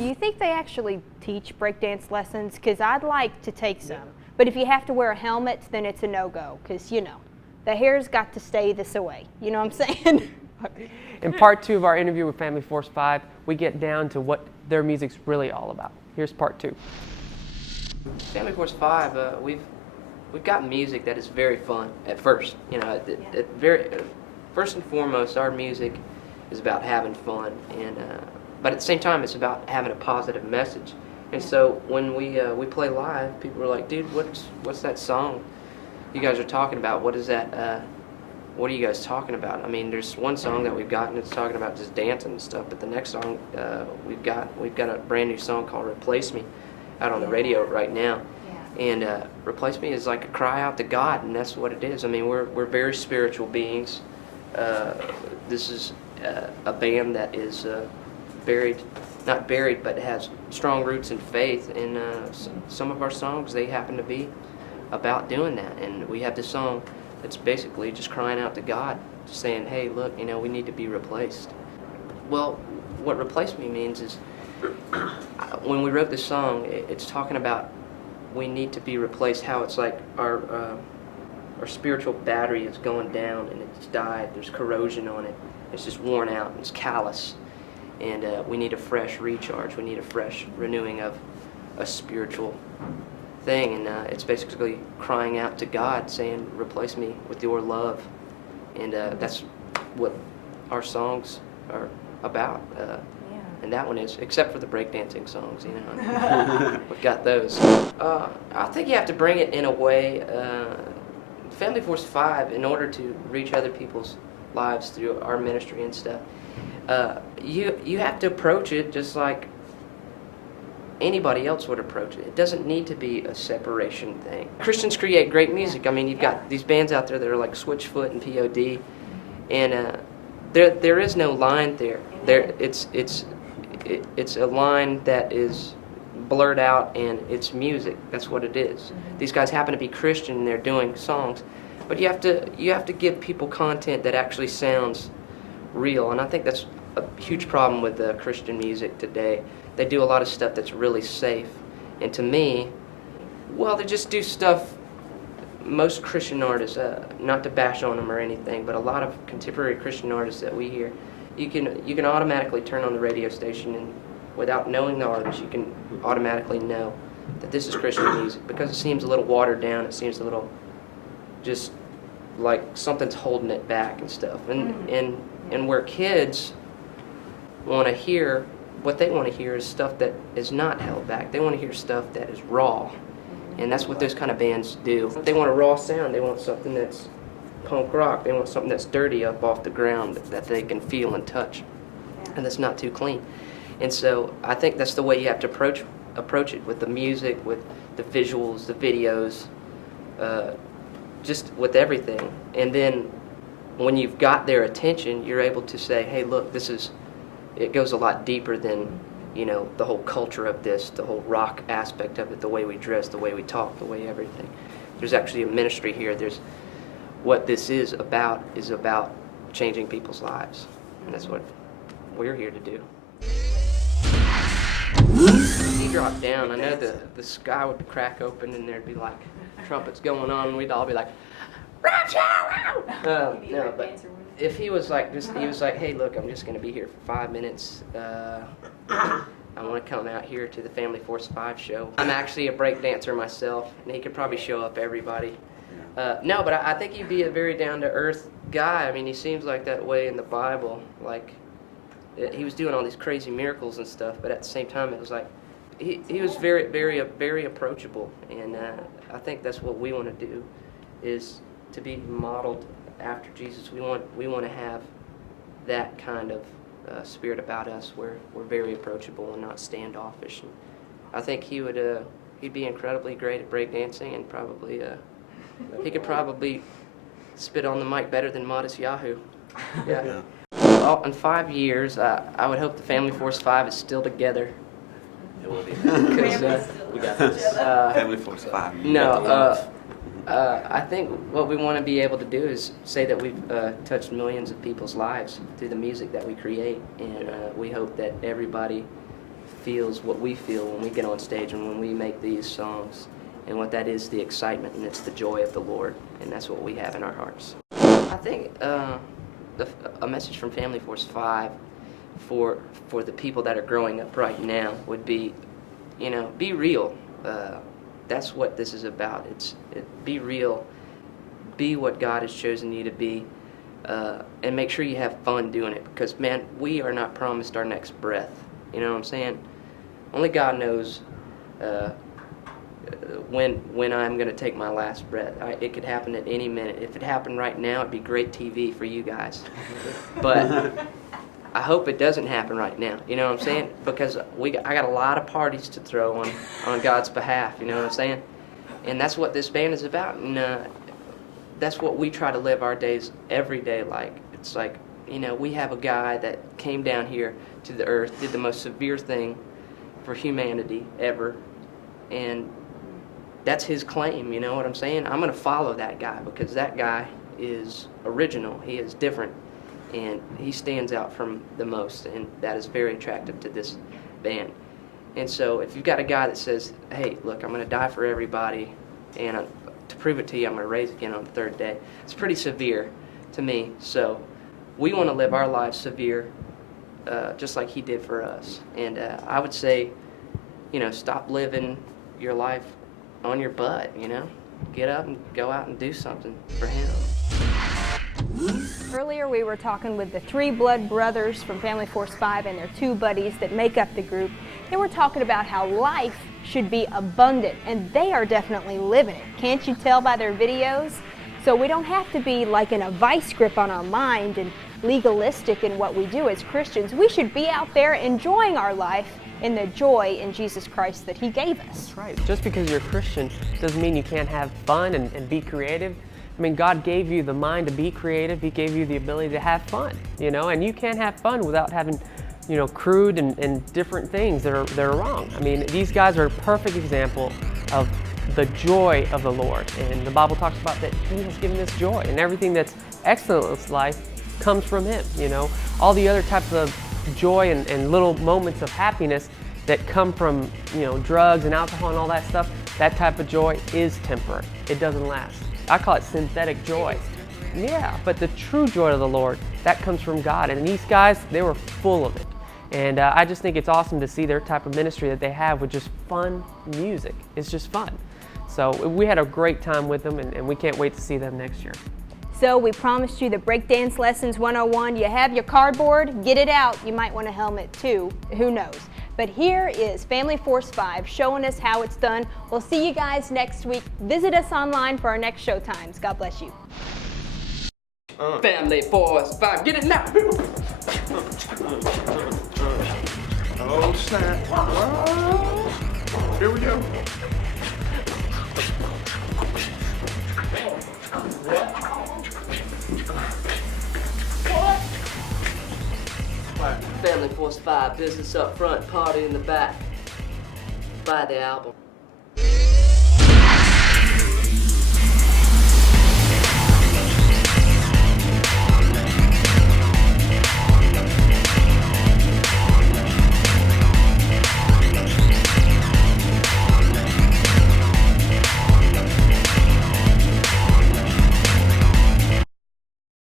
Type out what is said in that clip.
Do you think they actually teach breakdance lessons? Because I'd like to take some. But if you have to wear a helmet, then it's a no-go. Because, you know, the hair's got to stay this way. You know what I'm saying? In part 2 of our interview with Family Force 5, we get down to what their music's really all about. Here's part 2. Family Force 5, we've got music that is very fun at first. You know, first and foremost, our music is about having fun, and but at the same time, it's about having a positive message. And so when we play live, people are like, "Dude, what's that song you guys are talking about? What is that? What are you guys talking about?" I mean, there's one song that we've got, and it's talking about just dancing and stuff. But the next song we've got a brand new song called "Replace Me" out on the radio right now. And Replace Me is like a cry out to God, and that's what it is. I mean, we're very spiritual beings. This is a band that is not buried, but has strong roots in faith. And some of our songs, they happen to be about doing that. And we have this song that's basically just crying out to God, just saying, "Hey, look, you know, we need to be replaced." Well, what "Replace Me" means is, when we wrote this song, it's talking about we need to be replaced. How it's like our spiritual battery is going down and it's died. There's corrosion on it. It's just worn out. It's callous, and we need a fresh recharge. We need a fresh renewing of a spiritual thing. And it's basically crying out to God, saying, "Replace me with your love." And that's what our songs are about. And that one is, except for the breakdancing songs, you know. We've got those. I think you have to bring it in a way. Family Force 5, in order to reach other people's lives through our ministry and stuff, you have to approach it just like anybody else would approach it. It doesn't need to be a separation thing. Christians create great music. I mean, you've got these bands out there that are like Switchfoot and POD, and there is no line there. It's a line that is blurred out, and it's music. That's what it is. These guys happen to be Christian, and they're doing songs, but you have to give people content that actually sounds real. And I think that's a huge problem with Christian music today. They do a lot of stuff that's really safe, and to me, well, they just do stuff. Most Christian artists, not to bash on them or anything, but a lot of contemporary Christian artists that we hear, you can automatically turn on the radio station, and without knowing the artist, you can automatically know that this is Christian music, because it seems a little watered down. It seems a little just like something's holding it back and stuff. And where kids want to hear, what they want to hear is stuff that is not held back. They want to hear stuff that is raw, and that's what those kind of bands do. They want a raw sound. They want something that's punk rock. They want something that's dirty up off the ground that they can feel and touch, and that's not too clean. And so I think that's the way you have to approach it, with the music, with the visuals, the videos, just with everything. And then when you've got their attention, you're able to say, "Hey, look, it goes a lot deeper than, you know, the whole culture of this, the whole rock aspect of it, the way we dress, the way we talk, the way everything. There's actually a ministry here. What this is about changing people's lives, and that's what we're here to do." He dropped down. I know the sky would crack open, and there'd be like trumpets going on, and we'd all be like, no, but if he was like, "Hey, look, I'm just going to be here for 5 minutes. I want to come out here to the Family Force 5 show. I'm actually a break dancer myself," and he could probably show up everybody. No, but I think he'd be a very down-to-earth guy. I mean, he seems like that way in the Bible. Like, he was doing all these crazy miracles and stuff, but at the same time, it was like, he was very, very, very approachable. And I think that's what we want to do, is to be modeled after Jesus. We want to have that kind of spirit about us, where we're very approachable and not standoffish. And I think he'd be incredibly great at breakdancing, and probably he could probably spit on the mic better than Modest Yahoo. Yeah. Well, in 5 years, I would hope the Family Force 5 is still together. It will be. Because We got this. Family Force 5. no, I think what we want to be able to do is say that we've touched millions of people's lives through the music that we create, and we hope that everybody feels what we feel when we get on stage and when we make these songs. And what that is, the excitement, and it's the joy of the Lord, and that's what we have in our hearts. I think a message from Family Force 5 for the people that are growing up right now would be, be real. That's what this is about. Be real, be what God has chosen you to be, and make sure you have fun doing it, because, man, we are not promised our next breath. You know what I'm saying? Only God knows when I'm going to take my last breath. It could happen at any minute. If it happened right now, it'd be great TV for you guys. But I hope it doesn't happen right now. You know what I'm saying? Because I got a lot of parties to throw on God's behalf. You know what I'm saying? And that's what this band is about. And that's what we try to live our days every day like. It's like, we have a guy that came down here to the earth, did the most severe thing for humanity ever, and that's his claim. You know what I'm saying? I'm going to follow that guy because that guy is original. He is different, and he stands out from the most, and that is very attractive to this band. And so if you've got a guy that says, hey, look, I'm going to die for everybody, and to prove it to you, I'm going to raise again on the third day, it's pretty severe to me. So we want to live our lives severe, just like he did for us. And I would say, stop living your life on your butt, Get up and go out and do something for him. Earlier we were talking with the 3 blood brothers from Family Force 5 and their 2 buddies that make up the group. They were talking about how life should be abundant, and they are definitely living it. Can't you tell by their videos? So we don't have to be like in a vice grip on our mind and legalistic in what we do as Christians. We should be out there enjoying our life in the joy in Jesus Christ that he gave us. That's right. Just because you're a Christian doesn't mean you can't have fun and be creative. I mean, God gave you the mind to be creative. He gave you the ability to have fun, and you can't have fun without having, crude and different things that are wrong. I mean, these guys are a perfect example of the joy of the Lord. And the Bible talks about that he has given us joy, and everything that's excellent in this life comes from him, All the other types of joy and little moments of happiness that come from, drugs and alcohol and all that stuff, that type of joy is temporary. It doesn't last. I call it synthetic joy. Yeah, but the true joy of the Lord, that comes from God. And these guys, they were full of it. And I just think it's awesome to see their type of ministry that they have with just fun music. It's just fun. So we had a great time with them, and we can't wait to see them next year. So we promised you the Breakdance Lessons 101. You have your cardboard, get it out. You might want a helmet too, who knows. But here is Family Force 5 showing us how it's done. We'll see you guys next week. Visit us online for our next show times. God bless you. Family Force 5, get it now! Oh, snap. Oh, here we go. Family Force 5, business up front, party in the back. Buy the album.